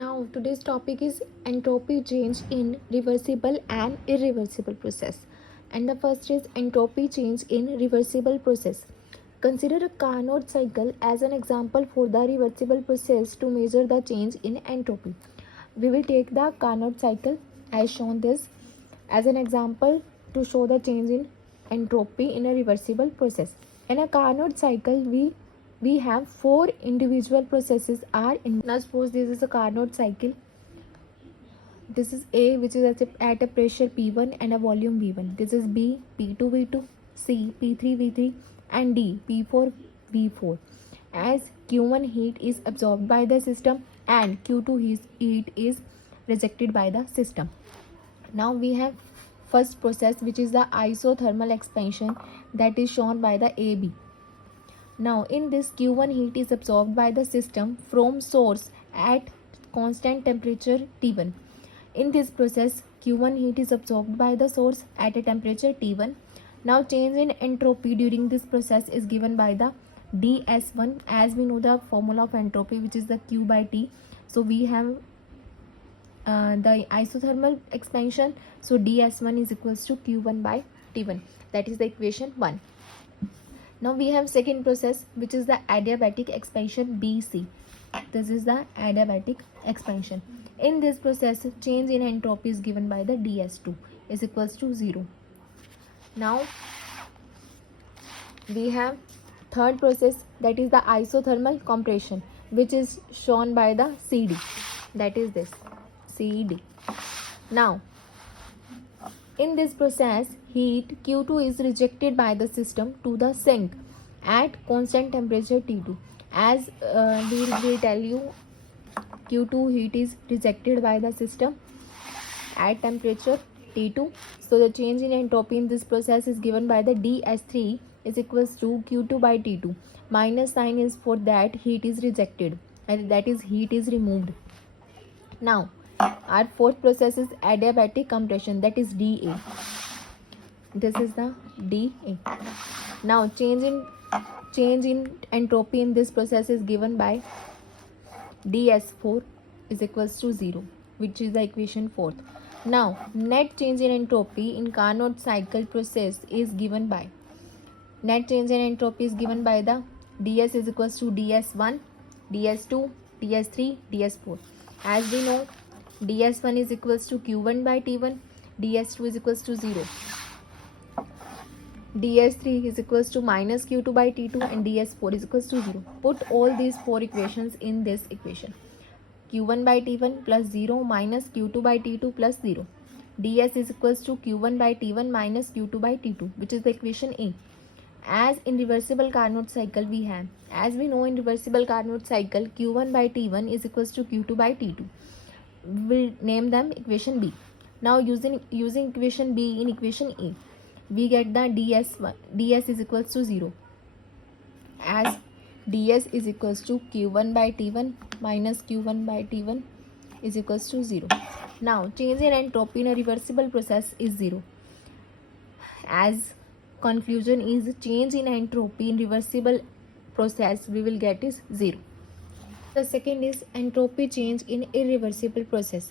Now today's topic is entropy change in reversible and irreversible process. And the first is entropy change in reversible process. Consider a Carnot cycle as an example for the reversible process to measure the change in entropy. We will take the Carnot cycle as shown this as an example to show the change in entropy in a reversible process. In a Carnot cycle, we have four individual processes are in. Now suppose this is a Carnot cycle. This is A, which is at a pressure P1 and a volume V1. This is B, P2 V2, C, P3 V3, and D, P4 V4. As Q1 heat is absorbed by the system and Q2 heat is rejected by the system. Now we have first process, which is the isothermal expansion, that is shown by the AB. Now in this, Q1 heat is absorbed by the system from source at constant temperature T1. In this process, Q1 heat is absorbed by the source at a temperature T1. Now change in entropy during this process is given by the ds1, as we know the formula of entropy, which is the Q by T. So we have the isothermal expansion, so ds1 is equals to Q1 by T1. That is the equation 1. Now we have second process, which is the adiabatic expansion BC. This is the adiabatic expansion. In this process, change in entropy is given by the ds2 is equals to 0. Now we have third process, that is the isothermal compression, which is shown by the CD. That is this CD. Now in this process, heat Q2 is rejected by the system to the sink at constant temperature T2. As we will tell you, Q2 heat is rejected by the system at temperature T2. So the change in entropy in this process is given by the ds3 is equals to Q2 by T2. Minus sign is for that heat is rejected, and that is heat is removed. Now our fourth process is adiabatic compression, that is dA. This is the dA. Now change in entropy in this process is given by ds4 is equals to 0, which is the equation 4th. Now net change in entropy in Carnot cycle process is given by net change in entropy is given by the ds is equals to ds1, ds2, ds3, ds4. As we know, ds1 is equals to Q1 by T1, ds2 is equals to 0, ds3 is equals to minus Q2 by T2, and ds4 is equals to 0. Put all these four equations in this equation. Q1 by T1 plus 0 minus Q2 by T2 plus 0. ds is equals to Q1 by T1 minus Q2 by T2, which is the equation A. As in reversible Carnot cycle we have, as we know in reversible Carnot cycle, Q1 by T1 is equals to Q2 by T2. We'll name them equation B. Now using equation B in equation A, we get the ds is equals to 0, as ds is equals to Q1 by T1 minus Q1 by T1 is equals to 0. Now change in entropy in a reversible process is 0, as conclusion is change in entropy in reversible process we will get is 0. The second is entropy change in irreversible process.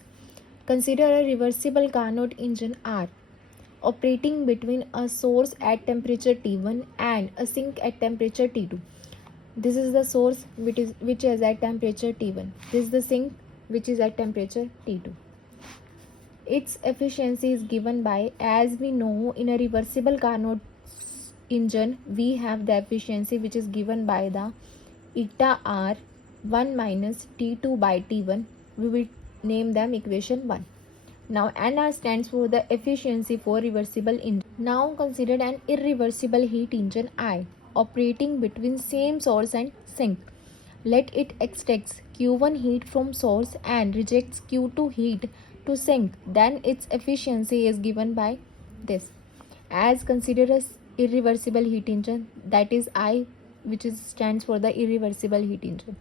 Consider a reversible Carnot engine R operating between a source at temperature T1 and a sink at temperature T2. This is the source which is at temperature T1. This is the sink which is at temperature T2. Its efficiency is given by, as we know in a reversible Carnot engine we have the efficiency which is given by the eta R 1 minus T2 by T1. We will name them equation 1. Now NR stands for the efficiency for reversible engine. Now consider an irreversible heat engine I operating between same source and sink. Let it extracts Q1 heat from source and rejects Q2 heat to sink. Then its efficiency is given by this. As consider a irreversible heat engine, that is I, which stands for the irreversible heat engine,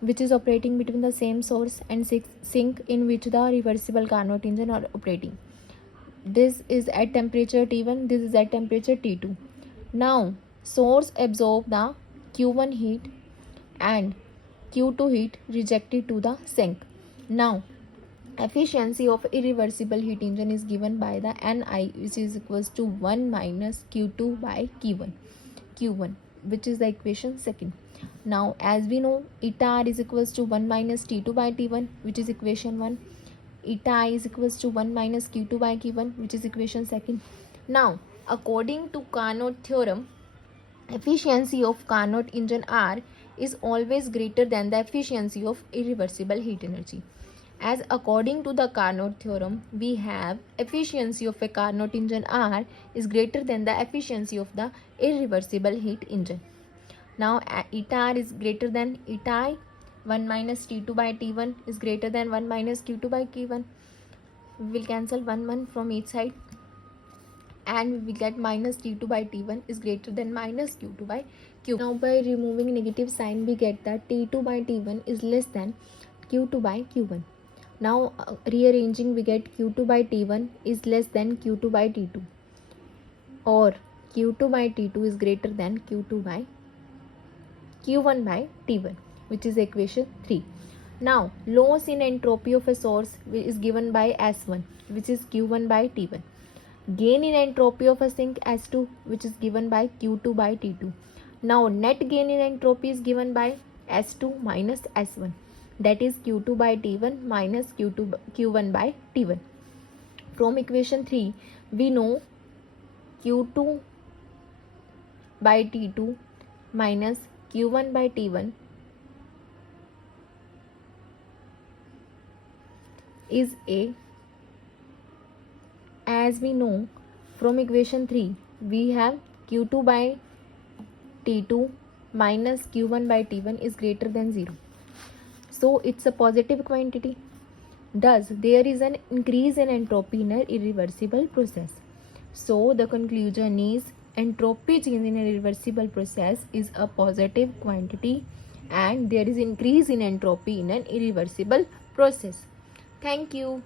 which is operating between the same source and sink in which the reversible Carnot engine are operating. This is at temperature T1, this is at temperature T2. Now source absorb the Q1 heat and Q2 heat rejected to the sink. Now, efficiency of irreversible heat engine is given by the Ni, which is equals to 1 minus Q2 by Q1, which is the equation second. Now, as we know, eta R is equals to 1 minus T2 by T1, which is equation 1. Eta I is equals to 1 minus Q2 by Q1, which is equation second. Now, according to Carnot theorem, efficiency of Carnot engine R is always greater than the efficiency of irreversible heat energy. As according to the Carnot theorem, we have efficiency of a Carnot engine R is greater than the efficiency of the irreversible heat engine. Now, eta R is greater than eta I. 1 minus T2 by T1 is greater than 1 minus Q2 by Q1. We will cancel 1 from each side, and we will get minus T2 by T1 is greater than minus Q2 by Q. Now, by removing negative sign, we get that T2 by T1 is less than Q2 by Q1. Now, rearranging, we get Q2 by T1 is less than Q2 by T2, or Q2 by T2 is greater than Q2 by Q1 by T1, which is equation 3. Now, loss in entropy of a source is given by S1, which is Q1 by T1. Gain in entropy of a sink S2, which is given by Q2 by T2. Now, net gain in entropy is given by S2 minus S1, that is Q2 by T1 minus Q1 by T1. From equation 3, we know Q2 by T2 minus Q1 by T1 is A. As we know from equation 3, we have Q2 by T2 minus Q1 by T1 is greater than 0. So, it's a positive quantity. Thus, there is an increase in entropy in an irreversible process. So, the conclusion is entropy change in a irreversible process is a positive quantity, and there is increase in entropy in an irreversible process. Thank you.